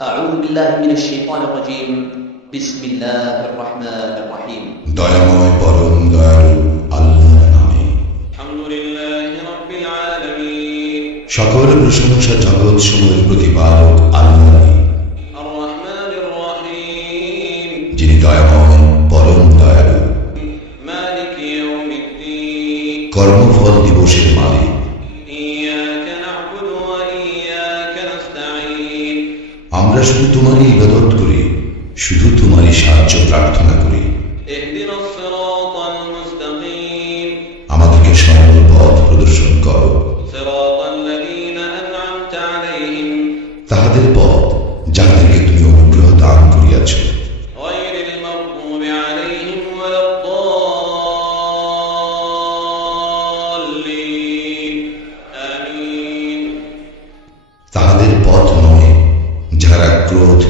أعوذ بالله من الشيطان الرجيم بسم الله الرحمن الرحيم দয়াময় পরম দয়ালু আল্লাহর নামে। আলহামদুলিল্লাহি রাব্বিল আলামিন সকল প্রশংসা জগৎ সমূহের প্রতিপালক আল্লাহরই, আর রহমানির রহিম যিনি দয়াময় পরম দয়ালু, মালিকি ইয়াউমিদ্দিন কর্মফল দিবসের মালিক। ইয়াকা না'বুদু ওয়া ইয়াকা নাস্তাঈন আমরা শুধু তোমারই ইবাদত করি, শুধু তোমারই সাহায্য প্রার্থনা করি। ইহদিনাস সিরাতাল মুস্তাকিম আমাদেরকে সরল পথ প্রদর্শন করো, সিরাতাল লাযীনা আন'আমতা আলাইহিম তাহাদের পথ যাহাদেরকে তুমি অনুগ্রহ দান করিয়াছ, গায়রিল মাগদুবি আলাইহিম ওয়ালাদ-দাল্লিন আমিন। তাহাদের পথ নয় যাহারা ক্রোধ